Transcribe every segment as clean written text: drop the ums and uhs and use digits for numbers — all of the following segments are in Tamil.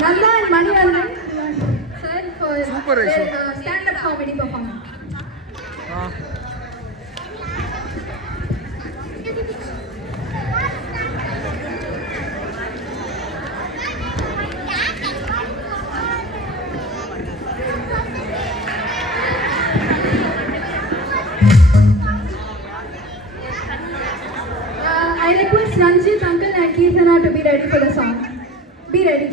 Nanda and Manivandan, sir, for their stand-up comedy performance. I request Ranjit, Uncle and Keerthana to be ready for the song. Be ready.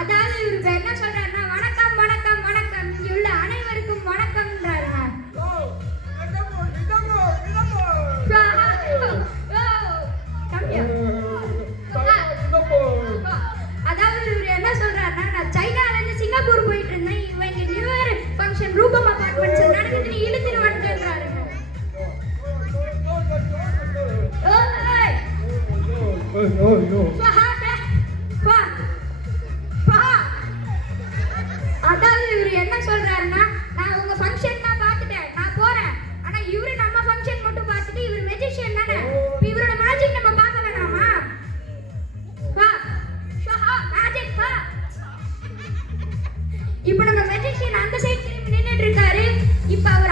அதாவது இவருக்கு என்ன சொல்றாருன்னா வணக்கம் வணக்கம் வணக்கம் இங்குள்ள அனைவருக்கும் வணக்கம்ன்றாருங்க. அதாவது இவர் என்ன சொல்றாருன்னா நான் சைனால இருந்து சிங்கப்பூர் போயிட்டு இருந்தேன், இவங்க நியூ இயர் ஃபங்க்ஷன் ரூபம் அபார்ட்மெண்ட்ஸ் நடக்குதுன்னு இழுத்துட்டு வந்துட்டாருங்க. அதாவது இவரு என்ன சொல்றாருன்னா நான் உங்க ஃபங்க்ஷன் தான் பார்த்துட்டேன், நான் போறேன். ஆனா இவரு நம்ம ஃபங்க்ஷன் மட்டும் பார்த்துட்டு இவரு மெஜிஷியன் தானே, இவரோட மேஜிக் நம்ம பார்க்க வேணாமா? மேஜிக் இப்போ நம்ம மெஜிஷியன் அந்த சைடு திரும்பி நின்னுட்டு இருக்காரு. இப்போ அவர்